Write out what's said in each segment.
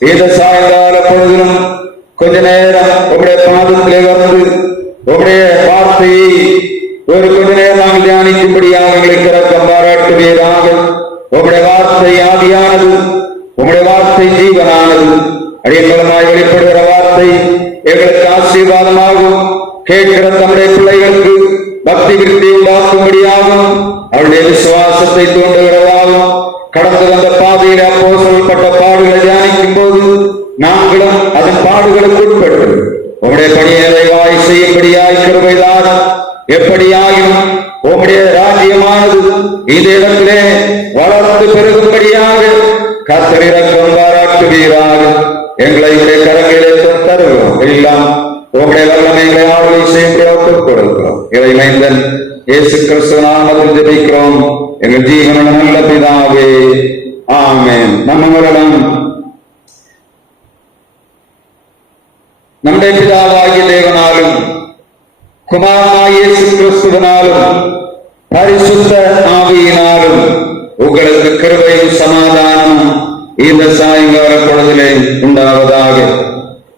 இந்த சாயங்கால பொழுதிலும் கொஞ்ச நேரம் உங்களுடைய பாதத்திலே வந்து உங்களுடைய வார்த்தையை ஒரு கொஞ்ச நேரம் நாங்கள் தியானிக்கும்படியாக எங்களுக்கு இரக்கம் பாராட்டுவீராக. உங்களுடைய வார்த்தை ஆதியானது, உங்களுடைய வார்த்தை ஜீவனானது. அடியங்கலமாய் வெளிப்படுகிற வார்த்தை எங்களுக்கு ஆசீர்வாதமாகும். கேட்கிற தம்முடைய பிள்ளைகளுக்கு பக்தி விருத்தி உண்டாக்கும்படியாகும். அவருடைய விசுவாசத்தை தூண்டுகிறதாகும். கடந்து வந்த பாதையில் அப்போஸ்தலர் பாடுகளை தியானிக்கும் போது நாங்களும் அதன் பாடுகளுக்கு உட்பட்டு உங்களுடைய பணியை நிறைவாய் செய்யும்படியாய் கிருபைதான். எப்படியாயும் உங்களுடைய ராஜ்யமானது இந்த இடத்திலே வளர்ந்து பெருகும்படியாக கர்த்தர் இரக்கம் பாராட்டுவீராக. எங்களை உடைய கரங்களிலே தருகிறோம். எல்லாம் உங்களுடைய வல்லமைகளை ஆளுகை செய்ய ஒப்புக் கொடுக்கிறோம். இறைமைந்தன் இயேசு கிறிஸ்து நாமத்தில் ஜெபிக்கிறோம் எங்கள் ஜீவன நல்ல பிதாவே, ஆமென். நம்மளுடன் நம்முடைய பிதாவாகிய தேவனாலும் குமாரனாகிய இயேசு கிறிஸ்துவினாலும் பரிசுத்த ஆவியினாலும் உங்களுக்கு கிருபையும் சமாதானமும் இந்த சாயங்கால பொழுதிலே உண்டாவதாக.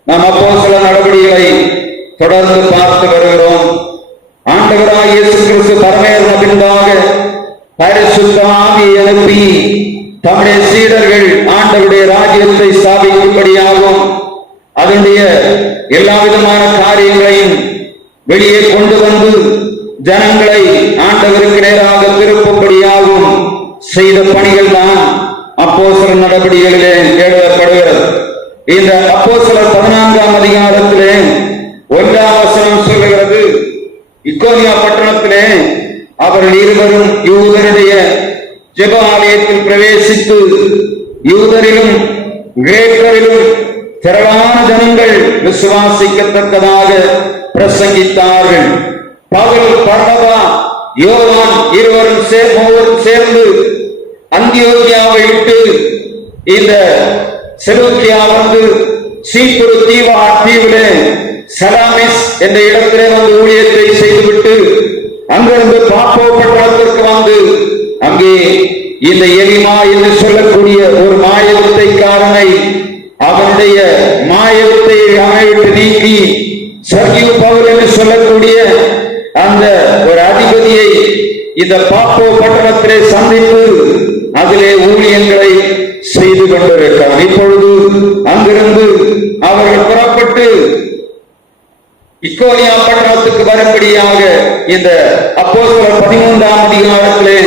நாம் அப்போஸ்தலர் நடவடிக்கைகளை தொடர்ந்து பார்த்து வருகிறோம். ஆண்டவராகிய இயேசு கிறிஸ்து பரமேறின பின்பாக பரிசுத்த ஆவியை அனுப்பி தம்முடைய சீடர்கள் ஆண்டவருடைய ராஜ்யத்தை ஸ்தாபிக்கும்படியாகும் அதனுடைய எல்லா விதமான காரியங்களையும் வெளியே கொண்டு வந்து ஜனங்களை ஆண்டவருக்கு நேராக திருப்பும்படியாகவும் செய்த பணிகள் தான் அப்போஸ்தலர் நடவடிக்கைகளிலே எழுதப்படுகிறது. இந்த அப்போஸ்தலர் 14ஆம் அதிகாரத்திலே 1ஆம் வசனம் சொல்லுகிறது, இக்கோனியா பட்டணத்திலே அவர்கள் இருவரும் யூதருடைய ஜெப ஆலயத்தில் பிரவேசித்து யூதரிலும் கிரேக்கரிலும் திரளான ஜனங்கள் விசுவாசிக்கத்தக்கதாக பிரசங்கித்தார்கள். பவுல், பர்னபா, யோவான் இருவரும் சேர்ந்து அந்தியோகியாவை விட்டு இந்த செலூக்கியா வந்து சீப்புரு தீவிலே சலாமிஸ் என்ற இடத்திலே வந்து ஊழியத்தை செய்துவிட்டு அங்கிருந்து பாப்போ பட்டணத்திற்கு வந்து அங்கே இந்த எலிமா என்று சொல்லக்கூடிய ஒரு மாயவித்தைக்காரனை அவனுடைய மாயவித்தை அமைவிட்டு நீக்கி சர்கியூ பவுல் என்று சொல்லக்கூடிய அந்த ஒரு அதிபதியை இந்த பாப்போ பட்டணத்திலே சந்தித்து அதிலே ஊழியங்களை செய்து கொண்டிருக்கிறார். இப்பொழுது அங்கிருந்து அவர்கள் புறப்பட்டு இக்கோனியா பட்டணத்துக்கு வரும்படியாக இந்த அப்போஸ்தலர் 13ஆம் அதிகாரத்திலே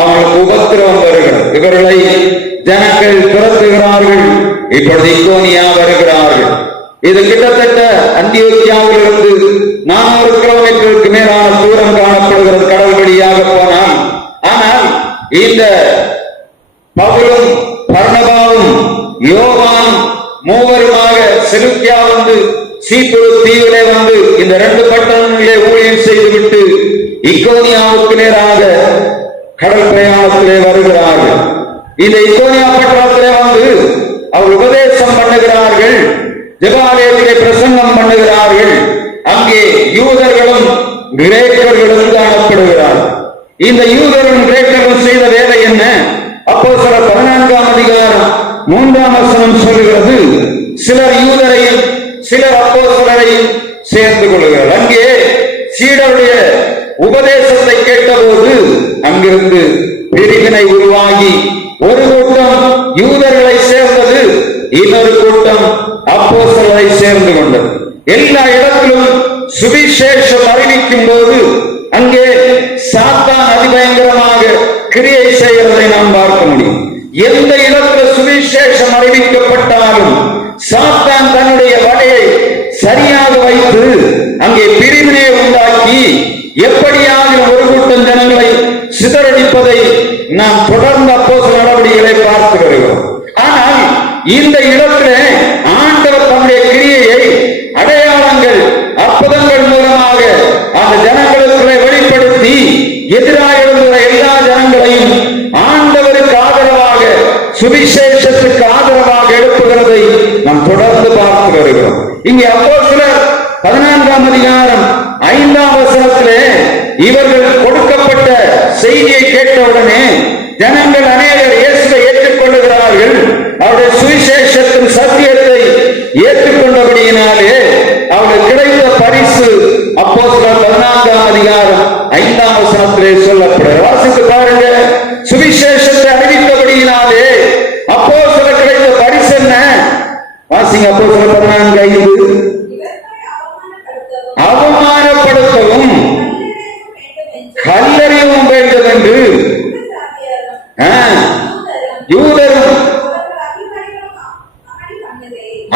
அவர்களுக்கு உபத்திரவம் வருகிறது. இவர்களை ஜனங்கள் துரத்துகிறார்கள். இப்பொழுது இக்கோனியா வருகிறார்கள். இது கிட்டத்தட்ட அந்தியோகியாவிலிருந்து 400 கிலோமீட்டருக்கு மேலான தூரம் காணப்படுகிறது கடல் வழியாக போனால். ஆனால் இந்த பவுலும் பர்னபாவும் யோவான் மூவருமாக செலூக்கியா வந்து சீப்புரு தீவிலே வந்து இந்த 2 பட்டணங்களிலே ஊழியம் செய்துவிட்டு இக்கோனியாவுக்கு நேராக கடல் பிரயாணத்திலே வருகிறார்கள். இந்த இக்கோனியா பட்டணத்திலே வந்து அவர் உபதேசம் பண்ணுகிறார்கள், ஜெபாலயத்திலே பிரசங்கம் பண்ணுகிறார்கள். அங்கே யூதர்களும் கிரேக்கர்களும் காணப்படுகிறார்கள். இந்த யூதரும் கிரேக்கர்களும் செய்த வேலை என்ன? அப்போஸ்தலர் 14ஆம் அதிகாரம் 3ஆம் வசனம் சொல்கிறது, சிலர் யூதரையும் சிலர் அப்போஸ்தலரையும் சேர்ந்து கொள்கிறார்கள். அங்கே சீடருடைய உபதேசத்தை கேட்டபோது அங்கிருந்து பிரிவினை உருவாகி ஒரு கூட்டம் யூதர்களை சேர்ந்தது, இன்னொரு கூட்டம் அப்போஸ்தலரை சேர்ந்து கொண்டது. எல்லா இடத்திலும் சுவிசேஷம் அறிவிக்கும் போது அங்கே சாத்தான் அதிபயங்கரமாக கிரியை செய்கிறதை நாம் பார்க்க முடியும். எந்த இடத்தில் சுவிசேஷம் அறிவிக்கப்பட்டாலும் சாத்தான் தன்னுடைய வலையை சரியாக வைத்து அங்கே பிரிவினை உண்டாக்கி எப்படியாக ஒரு கூட்டம் ஜனங்களை சிதறடிப்பதை நாம் தொடர்ந்து அப்போஸ்தலர் நடவடிக்கைகளை பார்த்து வருகிறோம். ஆனால் இந்த இடத்திலே ஆண்டவர் தன்னுடைய கிரியையை அடையாளங்கள் அற்புதங்கள் மூலமாக அந்த ஜனங்களுக்குள்ளே வெளிப்படுத்தி எதிராக இருந்த எல்லா ஜனங்களையும் ஆண்டவருக்கு ஆதரவாக சுவிசேஷத்துக்கு ஆதரவாக எழுப்புகிறதை நாம் தொடர்ந்து பார்த்து வருகிறோம். இங்கே அப்போஸ்தலர் 14ஆம் அதிகாரம் 5ஆம் வசனத்திலே இவர்கள் கொடுக்கப்பட்ட செய்தியை கேட்டவுடனே ஜனங்கள் அநேகர் இயேசுவை ஏற்றுக்கொள்ளுகிறார்கள். அவருடைய சுவிசேஷத்தின் சத்திய ஏற்றுக்கொண்டபடியினாலே அவளுக்கு கிடைத்த பரிசு அப்போஸ்தலர் 14ஆம் அதிகாரம் 5ஆம் வசனத்திலே சொல்லப்படுகிறது. வாசித்து பாருங்க. சுவிசேஷத்தை அறிவித்தபடியினாலே அப்போஸ்தலர் கிடைத்த பரிசு என்ன? வாசிங்க. அப்போஸ்தலர் 14:5. அவமானப்படுத்தவும் கல்லறியவும் வேண்டும் என்று யூதரும்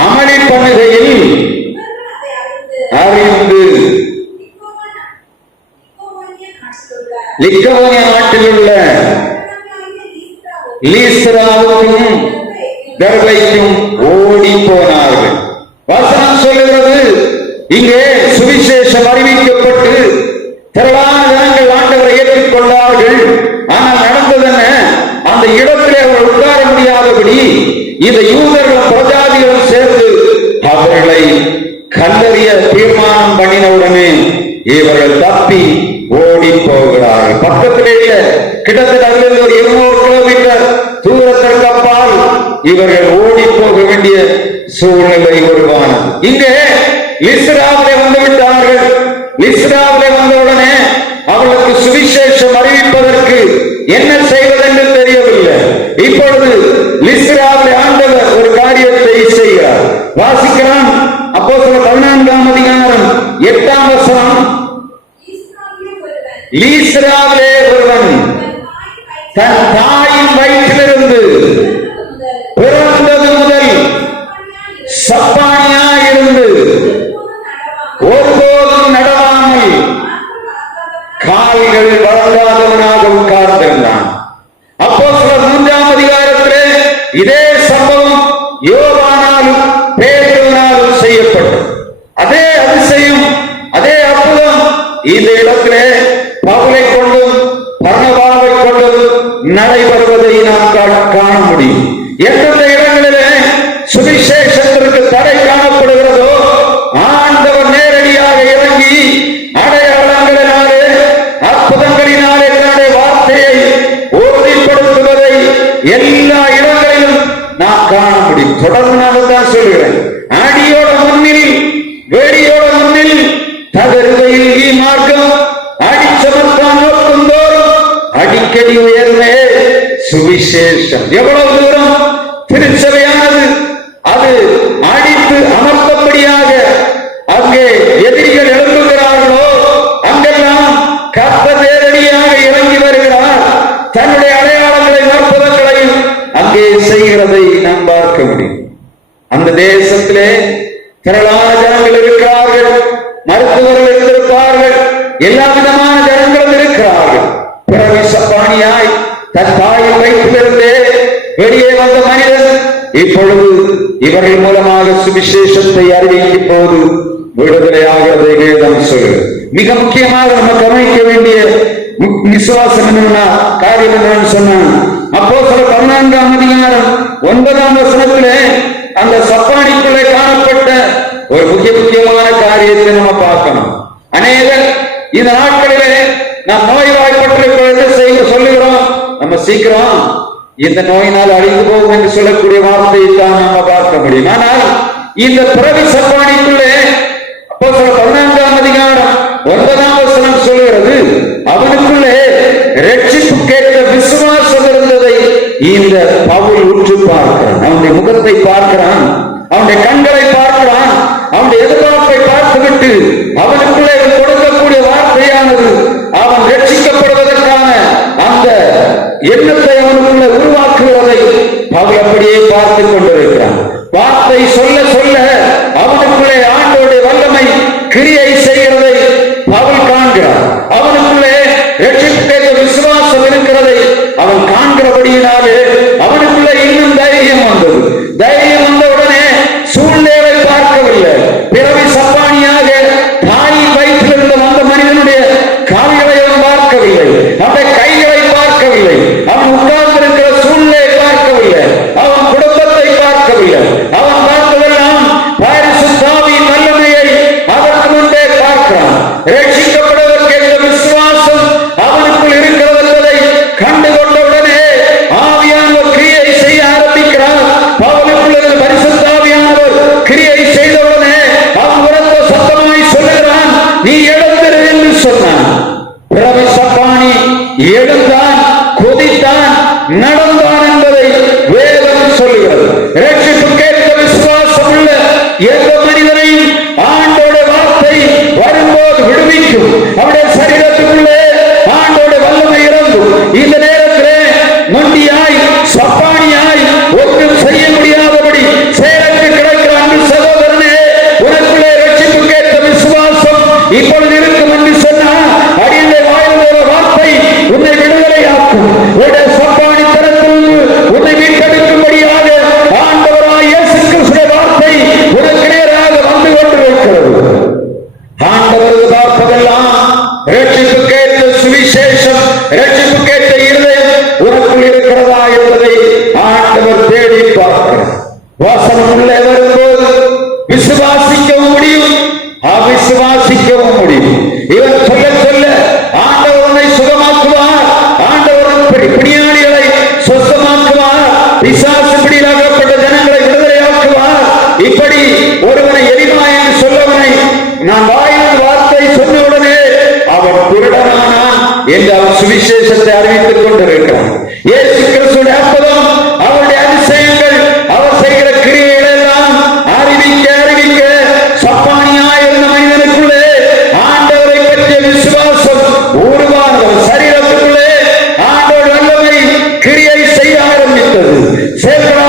அமளி பண்ணுகையில் அறிந்து லிக்கவோனியா நாட்டில் உள்ள லீஸ்திராவுக்கும் தெர்பைக்கும் ஓடி போனார்கள். வசனம் சொல்லுகிறது, இங்கே சுவிசேஷம் அறிவிக்கப்பட்டு திரளான ஜனங்கள் ஆண்டவரை ஏற்றுக்கொண்டார்கள். ஆனால் நடந்தது என்ன? அந்த இடத்திலே அவர் உட்கார முடியாதபடி இந்த யூதர்களும் பிரஜாதிகளும் சேர்ந்து அவர்களை கல்லறிய தீர்மானம் பண்ணினவுடனே இவர்கள் தப்பி ஓடி போகிறார்கள். பக்கத்திலே கிட்டத்தட்ட அதிலிருந்து ஒரு 200 கிலோமீட்டர் தூரத்திற்கு அப்பால் இவர்கள் ஓடி போக வேண்டிய சூழ்நிலை உருவானது. இங்கே லிஸ்ராவிலே வந்து விட்டார்கள். லிஸ்ராவிலே வந்தவுடனே அவளுக்கு சுவிசேஷம் அறிவிப்பதற்கு என்ன செய்வதென்று தெரியவில்லை. இப்பொழுது லிஸ்ராவிலே ஆண்டவர் ஒரு காரியத்தை செய்கிறார். வாசிக்கலாம். அப்போஸ்தலர் 14ஆம் அதிகாரம் 8ஆம் வசனம். லீஸ்ராவிலே ஒருவன் தன் தாயின் வயிற்றிலிருந்து பிறந்தது முதல் சப்பானியாயிருந்து ஒருபோதும் நடவாமல் கால்கள் வழங்காதவனாக உட்கார்ந்திருந்தான். அப்போஸ்தலர் 3ஆம் அதிகாரத்திலே இதே சம்பவம் யோவானாலும் பேதுருவினாலும் செய்யப்பட்டது. அதே அதிசயம், அதே அற்புதம் இந்த இடத்திலே பவுலை கொண்டும் பர்னபாவை கொண்டும் நடைபெறுவதை நாம் காண முடியும். எந்தெந்த இடங்களிலே சுவிசேஷத்திற்கு தடை காணப்படுகிறதோ ஆண்டவர் நேரடியாக இறங்கி அடையாளங்களினாலே அற்புதங்களினாலே தன்னுடைய வார்த்தையை உறுதிப்படுத்துவதை எல்லா இடங்களிலும் நாம் காண முடியும். தொடர்ந்து நான் தான் சொல்கிறேன். அடியோட முன்னில் வேடியோட முன்னில் தகருகையில் ஈ மார்க்கம் அடிச்சமர்த்தான் நோக்கும் தோறும் அடிக்கடி உயர்வே சுவிசேஷம். எவ்வளவு தூரம் திருச்சபையானது அது அடித்து அமர்த்தபடியாக அங்கே எதிரிகள் எழும்புகிறார்களோ அங்கெல்லாம் கர்த்தர் நேரடியாக இறங்கி வருகிறார். தன்னுடைய அடையாளங்களை அற்புதங்களையும் அங்கே செய்கிறதை நாம் பார்க்க முடியும். அந்த தேசத்திலே திரளான ஜனங்கள் இருக்கிறார்கள், மருத்துவர்கள் இருந்திருப்பார்கள், எல்லா விதமான ஜனங்களும் இருக்கிறார்கள். பிறவி சப்பானியாய் தன் தாயின் வயிற்றிலிருந்தே வெளியே வந்த மனிதன் இப்பொழுது இவர்கள் மூலமாக சுவிசேஷத்தை அறிவிக்கும் போது விடுதலையாகிறதை வேதம் சொல்கிறது. மிக முக்கியமாக நம்ம கவனிக்க வேண்டிய விசுவாசம் என்னன்னா காரியம் என்னன்னு சொன்னான். அப்போஸ்தலர் 14ஆம் அதிகாரம் 9ஆம் வசனத்திலே அந்த சப்பானிக்குள்ளே காணப்பட்ட ஒரு முக்கியமான காரியத்தை நம்ம பார்க்கணும். அநேகர் இந்த நாட்களிலே நாம் நோய்வாய்ப்பட்டிருக்கிறோம் சொல்லுகிறோம். நம்ம சீக்கிரம் இந்த நோயினால் அழிந்து போகும் என்று சொல்லக்கூடிய வார்த்தையை தான் நம்ம பார்க்க முடியும். ஆனால் இந்த பிறவி சப்பானிக்குள்ளே அப்போஸ்தலர் 14ஆம் அதிகாரம் 9ஆம் வசனம் சொல்லுகிறது, அவனுக்குள்ளே ரட்சிப்பு கேட்க விசுவாசம் இருந்ததை இந்த பவுல் உற்று பார்க்கிறான். அவனுடைய முகத்தை பார்க்கிறான், அவனுடைய கண்களை பார்க்கிறான், அவனுடைய எதிர்பார்ப்பை பார்த்துவிட்டு அவனுக்குள்ளே கொடுக்கக்கூடிய வார்த்தையானது அவன் ரட்சிக்கப்படுவதற்கான அந்த எண்ணத்தை அவனுக்குள்ள உருவாக்குவதை பவுல் அப்படியே பார்த்துக் கொண்டிருக்கிறான். வார்த்தை சொல்ல சொல்ல அவனுக்குள்ளே ஆண்டவருடைய வல்லமை கிரியை செய்கிறதை பவுல் காண்கிறான். அவனுக்குள்ளே ரட்சிப்புக்கு விசுவாசம் இருக்கிறதை அவன் காண்கிறபடியினாலே அவனுக்குள்ளே இன்னும் தைரியம் வந்தது. தைரியம் வந்தவுடனே சூழ்நிலை பார்க்கவில்லை. பிறவி சப்பானியாக தாயின் வயிற்றிலிருந்து வந்த மனிதனுடைய கால்களை அவன் பார்க்கவில்லை, அவனுடைய கைகளை பார்க்கவில்லை, அவன் உட்கார்ந்திருக்கிற சூழ்நிலையை பார்க்கவில்லை, அவன் குடும்பத்தை பார்க்கவில்லை. அவன் பார்த்ததெல்லாம் நடந்தான் என்பதை வேதம் சொல்லுகிறது. ரட்சிப்புக்கேற்ற விசுவாசம் உள்ள எந்த மனிதனையும் ஆண்டோட வார்த்தை வரும்போது விடுவிக்கும். அவருடைய சரீரத்துக்குள்ளே ஆண்டோட வல்லமை இறங்கும். இந்த நேரத்திலே மண்டியாய் சப்பானியாய் ஒன்றும் செய்ய முடியாதபடி செயலுக்கு கிடக்கிற அன்பு சகோதரனே, உனக்குள்ளே ரட்சிப்புக்கேற்ற விசுவாசம் இப்பொழுது இருக்கும் என்று சொன்னால் அடியுடைய வாயில் ஒரு வார்த்தை உன்னை விடுதலையாக்கும். உடைய சப்பானித்தனத்தில் உன்னை மீட்டெடுக்கும்படியாக ஆண்டவராய் இயேசு கிறிஸ்துவின் வார்த்தை உனக்கு நேராக வந்து கொண்டிருக்கிறது. ஆண்டவருக்கு பார்ப்பதெல்லாம் ரட்சிப்புக்கேற்ற சுவிசேஷம், ரட்சிப்புக்கேற்ற இருதயம் உனக்குள் இருக்கிறதா என்பதை ஆண்டவர் தேடி பார்க்கிறார். வாசனம் உள்ளே வரும்போது விசுவாசிக்கவும் முடியும், அவிசுவாசிக்கவும் முடியும். இவர் சொல்ல சொல்ல ஆண்டவர் உன்னை சுகமாக்குவார், ஆண்டவர் பிணியாளிகளை சொஸ்தமாக்குவார், பிசாசு பிடியிலாக்கப்பட்ட ஜனங்களை விடுதலையாக்குவார். இப்படி ஒருவனை எரிமா என்று சொல்லவனை நான் வாயில் வார்த்தை சொன்னவுடனே அவன் குருடனானான் என்று அவன் சுவிசேஷத்தை அறிவித்துக் கொண்டிருக்கிறான். இயேசு கிறிஸ்துவின் அற்புதம், அவருடைய அதிசயங்கள், அவர் செய்கிற கிரியைகள் எல்லாம் அறிவிக்க அறிவிக்க சப்பானியா இருந்த மனிதனுக்குள்ளே ஆண்டவரை பற்றிய விசுவாசம் உருவானது. சரீரத்துக்குள்ளே ஆண்டவர் வல்லமை கிரியை செய்ய ஆரம்பித்தது. செயல்பட